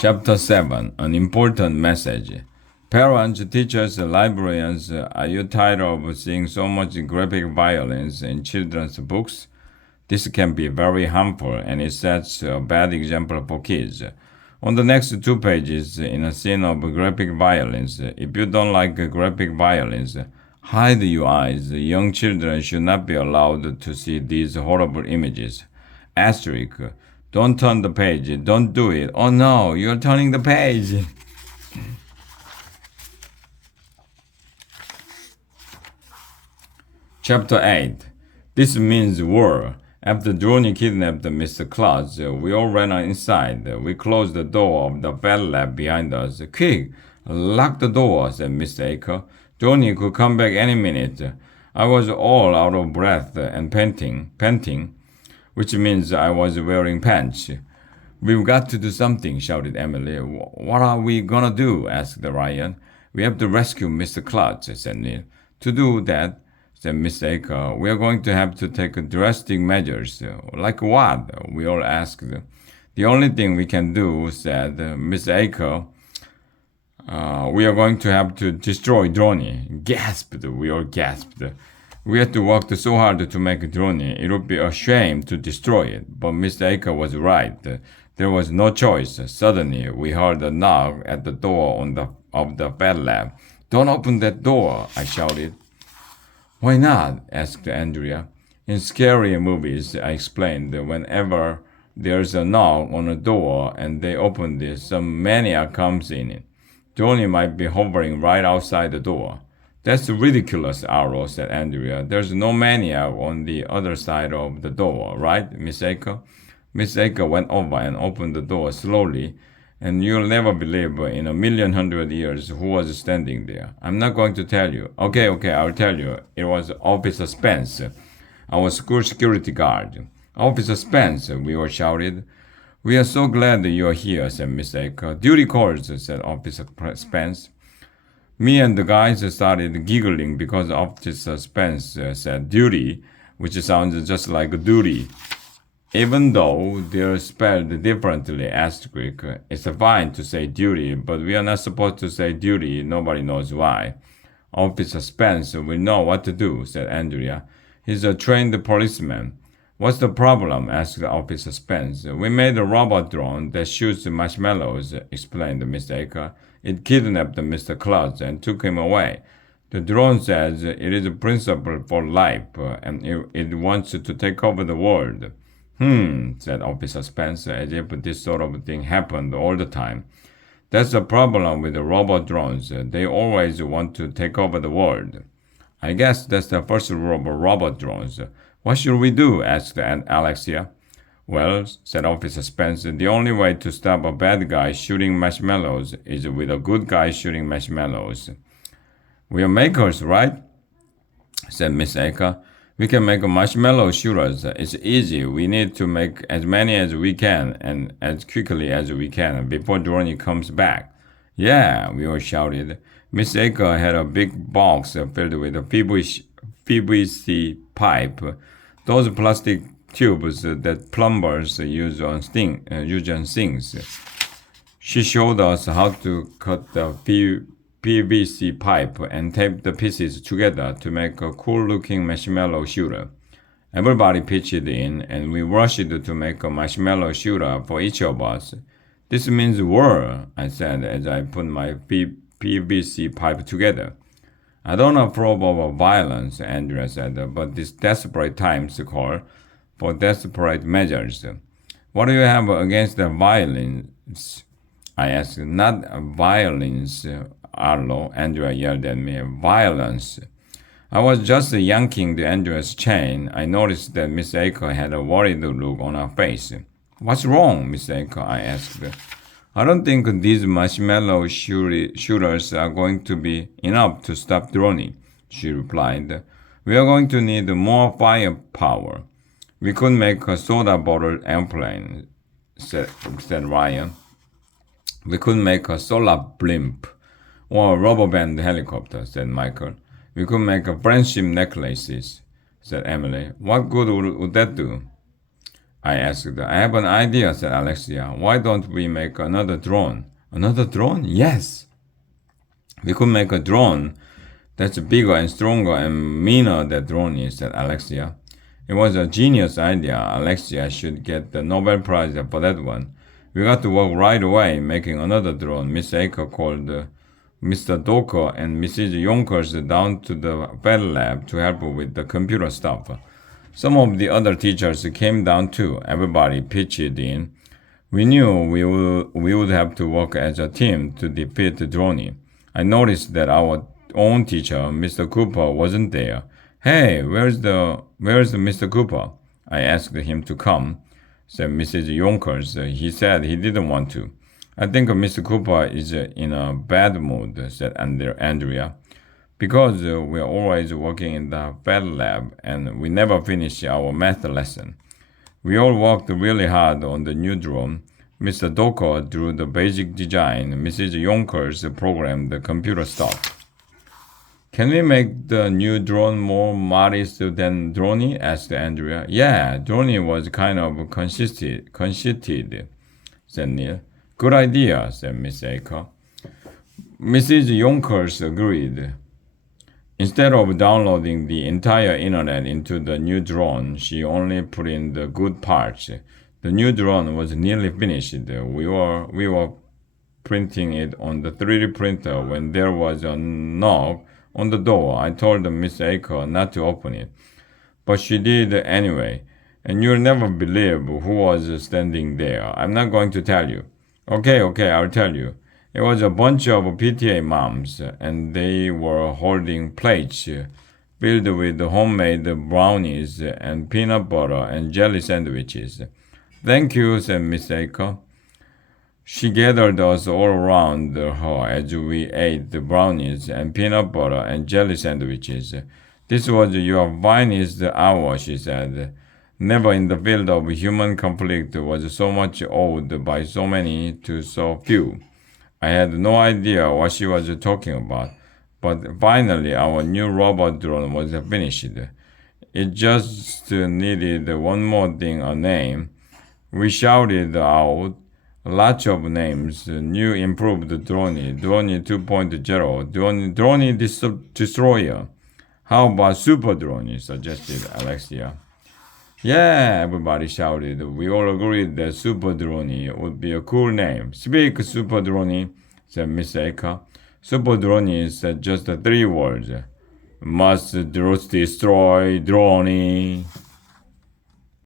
Chapter 7 An Important Message. Parents, teachers, librarians, are you tired of seeing so much graphic violence in children's books? This can be very harmful and it sets a bad example for kids. On the next two pages, in a scene of graphic violence, if you don't like graphic violence, hide your eyes. Young children should not be allowed to see these horrible images. Asterisk. Don't turn the page. Don't do it. Oh no, you're turning the page. Chapter 8. This means war. After Droney kidnapped Mr. Claus, we all ran inside. We closed the door of the bell lab behind us. Quick, lock the door, said Mr. Aker. Droney could come back any minute. I was all out of breath and panting, which means I was wearing pants. We've got to do something, shouted Emily. What are we gonna do? Asked Ryan. We have to rescue Mr. Klutz, said Neil. To do that, said Miss Aker, we are going to have to take drastic measures. Like what? We all asked. The only thing we can do, said Miss Aker, we are going to have to destroy Droney. Gasped. We all gasped. We had to work so hard to make Droney. It would be a shame to destroy it. But Mr. Aker was right. There was no choice. Suddenly, we heard a knock at the door of the bed lab. Don't open that door, I shouted. Why not? Asked Andrea. In scary movies, I explained, whenever there's a knock on a door and they open it, some maniac comes in. Droney might be hovering right outside the door. That's ridiculous, Arlo, said Andrea. There's no maniac on the other side of the door, right, Miss Aker? Miss Aker went over and opened the door slowly, and you'll never believe in 1,100,000 years who was standing there. I'm not going to tell you. Okay, I'll tell you. It was Officer Spence, our school security guard. Officer Spence, we all shouted. We are so glad that you're here, said Miss Aker. Duty calls, said Officer Spence. Me and the guys started giggling because Officer Spence said duty, which sounds just like duty. Even though they're spelled differently, asterisk, it's fine to say duty, but we are not supposed to say duty. Nobody knows why. Officer Spence will know what to do, said Andrea. He's a trained policeman. What's the problem? Asked Officer Spence. We made a robot drone that shoots marshmallows, explained Mr. Aker. It kidnapped Mr. Klutz and took him away. The drone says it is a principle for life, and it wants to take over the world. Said Officer Spence, as if this sort of thing happened all the time. That's the problem with the robot drones. They always want to take over the world. I guess that's the first rule of robot drones. What should we do? Asked Alexia. Well, said Officer Spence, the only way to stop a bad guy shooting marshmallows is with a good guy shooting marshmallows. We are makers, right? Said Miss Aker. We can make marshmallow shooters. It's easy. We need to make as many as we can and as quickly as we can before Droney comes back. Yeah, we all shouted. Miss Aker had a big box filled with a PVC pipe. Those plastic tubes that plumbers use on sinks. She showed us how to cut the PVC pipe and tape the pieces together to make a cool-looking marshmallow shooter. Everybody pitched in, and we rushed to make a marshmallow shooter for each of us. This means war, I said as I put my PVC pipe together. I don't approve of violence, Andrea said, but these desperate times call for desperate measures. What do you have against the violence? I asked. Not violence, Arlo, Andrea yelled at me. Violence. I was just yanking Andrea's chain. I noticed that Miss Aker had a worried look on her face. What's wrong, Miss Aker? I asked. I don't think these marshmallow shooters are going to be enough to stop Droney, she replied. We are going to need more firepower. We could make a soda bottle airplane, said Ryan. We could make a solar blimp or a rubber band helicopter, said Michael. We could make friendship necklaces, said Emily. What good would that do? I asked. I have an idea, said Alexia. Why don't we make another drone? Another drone? Yes. We could make a drone that's bigger and stronger and meaner than Droney, said Alexia. It was a genius idea. Alexia should get the Nobel Prize for that one. We got to work right away making another drone. Miss Aker called Mr. Doker and Mrs. Yonkers down to the Bell Lab to help with the computer stuff. Some of the other teachers came down too. Everybody pitched in. We knew we would have to work as a team to defeat Droney. I noticed that our own teacher, Mr. Cooper, wasn't there. Hey, where's Mr. Cooper? I asked him to come, said Mrs. Yonkers. He said he didn't want to. I think Mr. Cooper is in a bad mood, said Andrea, because we're always working in the bad lab and we never finish our math lesson. We all worked really hard on the new drone. Mr. Doker drew the basic design. Mrs. Yonkers programmed the computer stuff. Can we make the new drone more modest than Droney? Asked Andrea. Yeah, Droney was kind of conceited, said Neil. Good idea, said Miss Aker. Mrs. Yonkers agreed. Instead of downloading the entire internet into the new drone, she only put in the good parts. The new drone was nearly finished. We were printing it on the 3D printer when there was a knock on the door. I told Miss Aker not to open it, but she did anyway. And you'll never believe who was standing there. I'm not going to tell you. Okay, I'll tell you. It was a bunch of PTA moms, and they were holding plates filled with homemade brownies and peanut butter and jelly sandwiches. Thank you, said Miss Aker. She gathered us all around her as we ate the brownies and peanut butter and jelly sandwiches. This was your finest hour, she said. Never in the field of human conflict was so much owed by so many to so few. I had no idea what she was talking about, but finally our new robot drone was finished. It just needed one more thing, a name. We shouted out lots of names. New improved Droney, Droney 2.0, Droney Destroyer. How about Super Droney, suggested Alexia. Yeah, everybody shouted. We all agreed that Super Droney would be a cool name. Speak, Super Droney, said Miss Aker. Super Droney said just 3 words. Must destroy Droney.